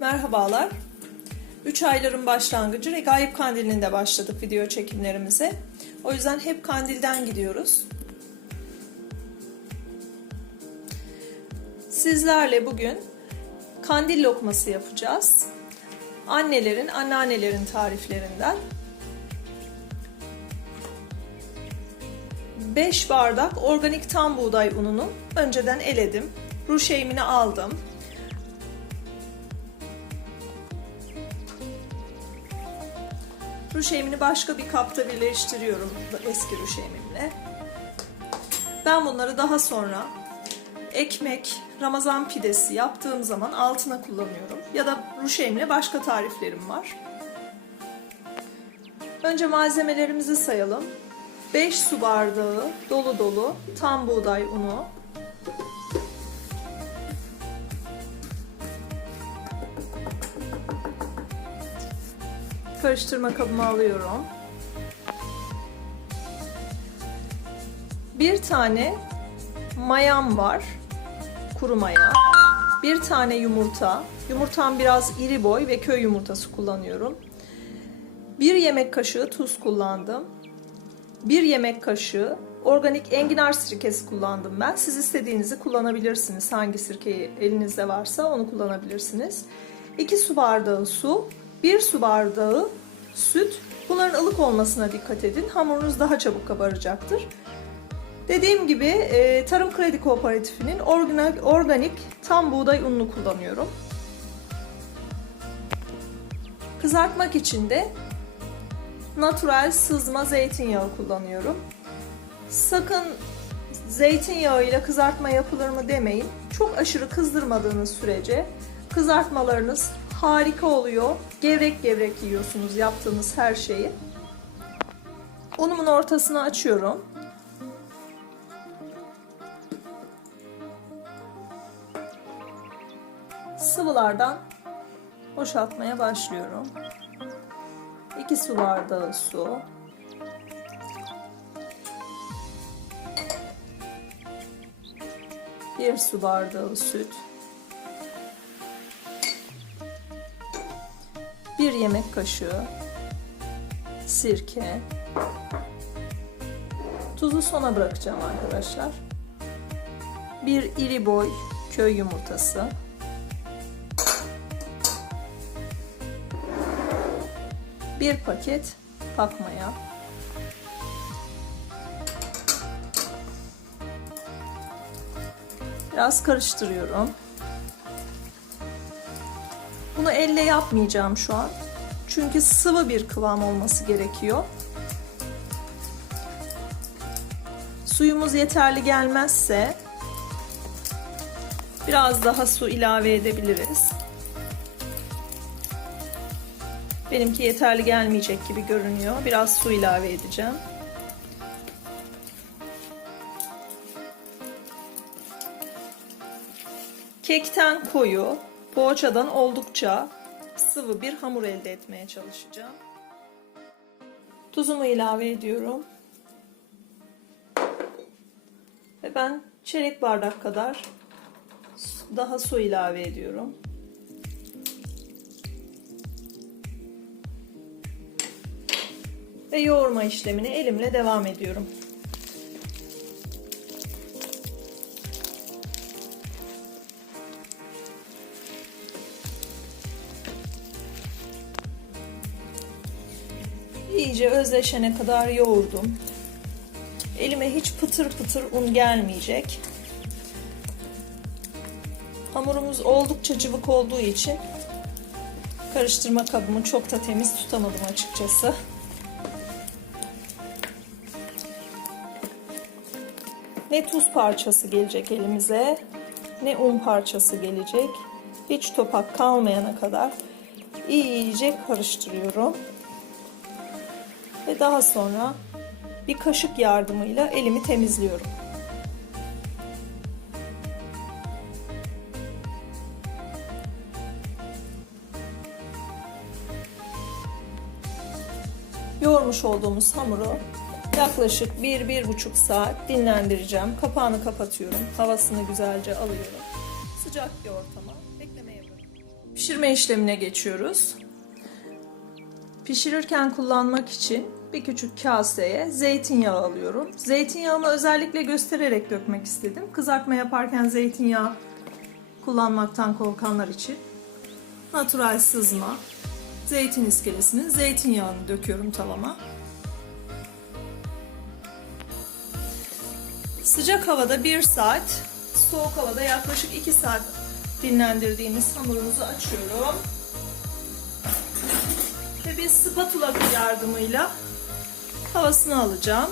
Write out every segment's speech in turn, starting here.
Merhabalar. 3 ayların başlangıcı Regaib Kandili'nde başladık video çekimlerimize. O yüzden hep kandilden gidiyoruz. Sizlerle bugün kandil lokması yapacağız. Annelerin, anneannelerin tariflerinden. 5 bardak organik tam buğday ununu önceden eledim. Ruj eğimini aldım. Ruj başka bir kapta birleştiriyorum eski ruj eğimimle. Ben bunları daha sonra ekmek, Ramazan pidesi yaptığım zaman altına kullanıyorum. Ya da ruj eğimle başka tariflerim var. Önce malzemelerimizi sayalım. 5 su bardağı dolu dolu tam buğday unu. Karıştırma kabıma alıyorum. Bir tane mayam var. Kuru maya. Bir tane yumurta. Yumurtam biraz iri boy ve köy yumurtası kullanıyorum. Bir yemek kaşığı tuz kullandım. Bir yemek kaşığı organik enginar sirkesi kullandım ben. Siz istediğinizi kullanabilirsiniz. Hangi sirkeyi elinizde varsa onu kullanabilirsiniz. 2 su bardağı su, 1 su bardağı süt. Bunların ılık olmasına dikkat edin. Hamurunuz daha çabuk kabaracaktır. Dediğim gibi e, Tarım Kredi Kooperatifi'nin organik, organik tam buğday ununu kullanıyorum. Kızartmak için de natural sızma zeytinyağı kullanıyorum. Sakın zeytinyağı ile kızartma yapılır mı demeyin. Çok aşırı kızdırmadığınız sürece kızartmalarınız harika oluyor. Gevrek gevrek yiyorsunuz yaptığınız her şeyi. Unumun ortasını açıyorum. Sıvılardan boşaltmaya başlıyorum. 2 su bardağı su. Bir su bardağı süt. Bir yemek kaşığı sirke. Tuzu sona bırakacağım arkadaşlar. Bir iri boy köy yumurtası. bir paket pakmaya. Biraz karıştırıyorum. Bunu elle yapmayacağım şu an. Çünkü sıvı bir kıvam olması gerekiyor. Suyumuz yeterli gelmezse biraz daha su ilave edebiliriz. Benimki yeterli gelmeyecek gibi görünüyor. Biraz su ilave edeceğim. Kekten koyu, poğaçadan oldukça sıvı bir hamur elde etmeye çalışacağım. Tuzumu ilave ediyorum. Ve ben çeyrek bardak kadar daha su ilave ediyorum. ve yoğurma işlemini elimle devam ediyorum. İyice özleşene kadar yoğurdum. Elime hiç pıtır pıtır un gelmeyecek. Hamurumuz oldukça cıvık olduğu için karıştırma kabımı çok da temiz tutamadım açıkçası. Ne tuz parçası gelecek elimize, ne un parçası gelecek. Hiç topak kalmayana kadar iyice karıştırıyorum. Ve daha sonra bir kaşık yardımıyla elimi temizliyorum. Yoğurmuş olduğumuz hamuru Yaklaşık 1-1,5 saat dinlendireceğim. Kapağını kapatıyorum. Havasını güzelce alıyorum. Sıcak bir ortama beklemeye bırakıyorum. Pişirme işlemine geçiyoruz. Pişirirken kullanmak için bir küçük kaseye zeytinyağı alıyorum. Zeytinyağımı özellikle göstererek dökmek istedim. Kızartma yaparken zeytinyağı kullanmaktan korkanlar için. Natural sızma, zeytin iskelesinin zeytinyağını döküyorum tavama. Sıcak havada 1 saat, soğuk havada yaklaşık 2 saat dinlendirdiğimiz hamurumuzu açıyorum. Ve bir spatula yardımıyla havasını alacağım.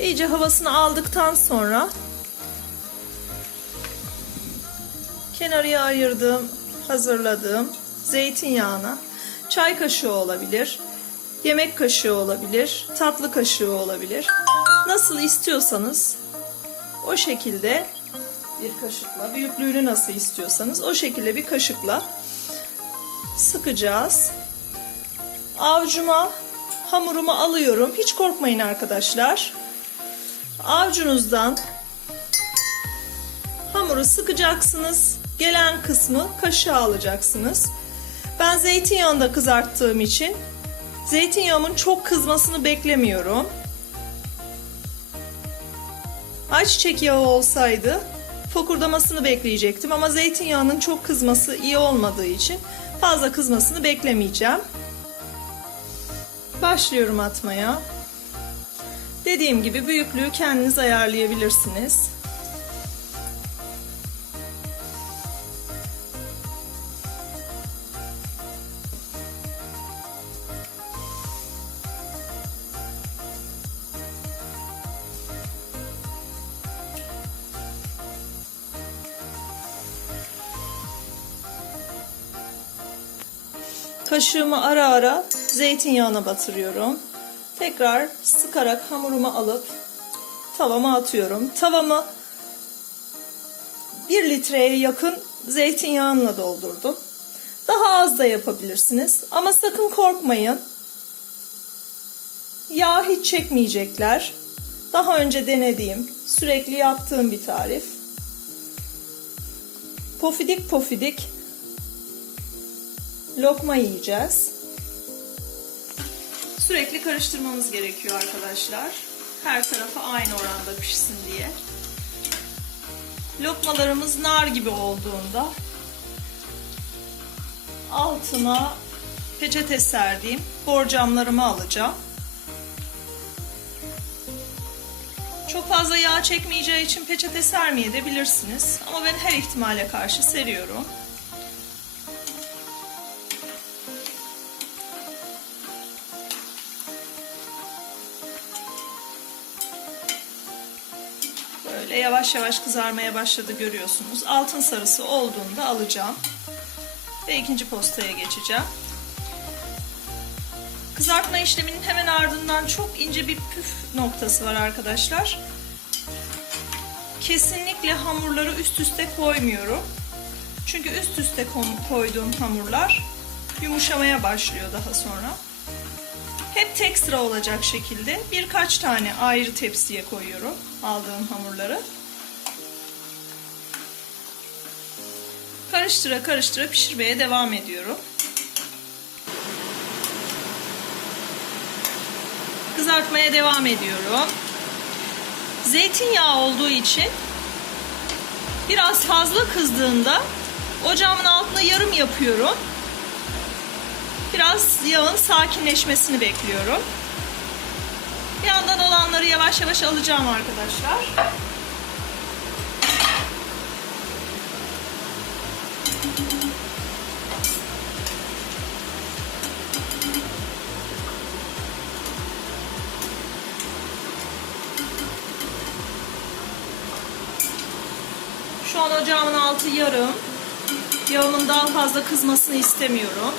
İyice havasını aldıktan sonra kenarıya ayırdığım, hazırladığım zeytinyağına çay kaşığı olabilir, yemek kaşığı olabilir, tatlı kaşığı olabilir. Nasıl istiyorsanız o şekilde bir kaşıkla, büyüklüğünü nasıl istiyorsanız o şekilde bir kaşıkla sıkacağız. Avcuma hamurumu alıyorum. Hiç korkmayın arkadaşlar. Avcunuzdan hamuru sıkacaksınız. Gelen kısmı kaşığa alacaksınız. Ben zeytinyağında kızarttığım için zeytinyağımın çok kızmasını beklemiyorum. Ayçiçek yağı olsaydı fokurdamasını bekleyecektim ama zeytinyağının çok kızması iyi olmadığı için fazla kızmasını beklemeyeceğim. Başlıyorum atmaya. Dediğim gibi büyüklüğü kendiniz ayarlayabilirsiniz. Kaşığımı ara ara zeytinyağına batırıyorum. Tekrar sıkarak hamurumu alıp tavama atıyorum. Tavamı 1 litreye yakın zeytinyağıyla doldurdum. Daha az da yapabilirsiniz. Ama sakın korkmayın. Yağ hiç çekmeyecekler. Daha önce denediğim, sürekli yaptığım bir tarif. Pofidik pofidik lokma yiyeceğiz. Sürekli karıştırmamız gerekiyor arkadaşlar. Her tarafı aynı oranda pişsin diye. Lokmalarımız nar gibi olduğunda altına peçete serdiğim borcamlarımı alacağım. Çok fazla yağ çekmeyeceği için peçete sermeye de bilirsiniz. Ama ben her ihtimale karşı seriyorum. Böyle yavaş yavaş kızarmaya başladı görüyorsunuz. Altın sarısı olduğunda alacağım. Ve ikinci postaya geçeceğim. Kızartma işleminin hemen ardından çok ince bir püf noktası var arkadaşlar. Kesinlikle hamurları üst üste koymuyorum. Çünkü üst üste koyduğum hamurlar yumuşamaya başlıyor daha sonra. Hep tek sıra olacak şekilde birkaç tane ayrı tepsiye koyuyorum aldığım hamurları. Karıştıra karıştıra pişirmeye devam ediyorum. Kızartmaya devam ediyorum. Zeytinyağı olduğu için biraz fazla kızdığında ocağımın altına yarım yapıyorum. Biraz yağın sakinleşmesini bekliyorum. Bir yandan olanları yavaş yavaş alacağım arkadaşlar. Şu an ocağımın altı yarım. Yağımın daha fazla kızmasını istemiyorum.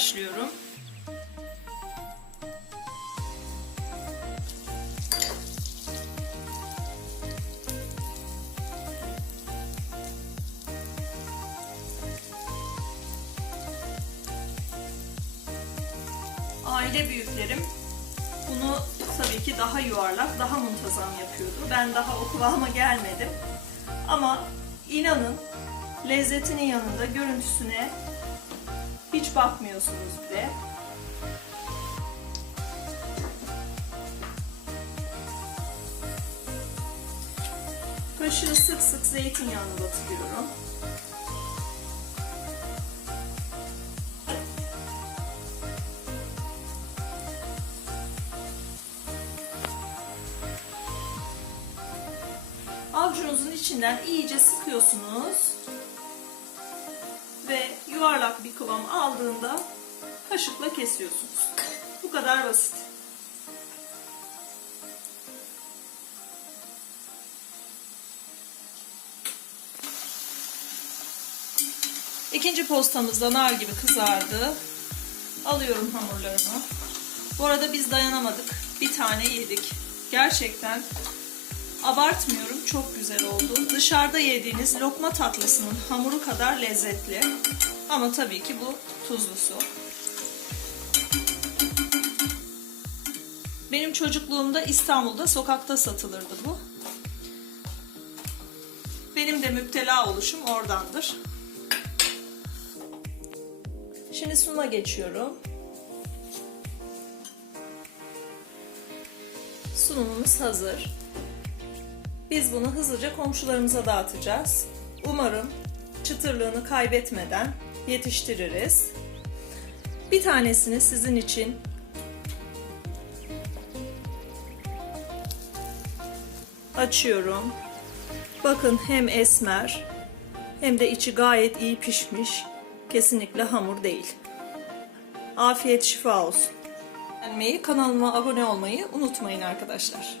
başlıyorum. Aile büyüklerim bunu tabii ki daha yuvarlak, daha muntazam yapıyordu. Ben daha o kıvama gelmedim. Ama inanın lezzetinin yanında görüntüsüne hiç bakmıyorsunuz bile. Kaşığı sık sık zeytinyağına batırıyorum. Avucunuzun içinden iyice sıkıyorsunuz. Yuvarlak bir kıvam aldığında kaşıkla kesiyorsunuz. Bu kadar basit. İkinci postamız da nar gibi kızardı. Alıyorum hamurlarımı. Bu arada biz dayanamadık. Bir tane yedik. Gerçekten abartmıyorum. Çok güzel oldu. Dışarıda yediğiniz lokma tatlısının hamuru kadar lezzetli. Ama tabii ki bu tuzlusu. Benim çocukluğumda İstanbul'da sokakta satılırdı bu. Benim de müptela oluşum oradandır. Şimdi sunuma geçiyorum. Sunumumuz hazır. Biz bunu hızlıca komşularımıza dağıtacağız. Umarım çıtırlığını kaybetmeden yetiştiririz. Bir tanesini sizin için açıyorum. Bakın hem esmer hem de içi gayet iyi pişmiş. Kesinlikle hamur değil. Afiyet şifa olsun. Beğenmeyi, kanalıma abone olmayı unutmayın arkadaşlar.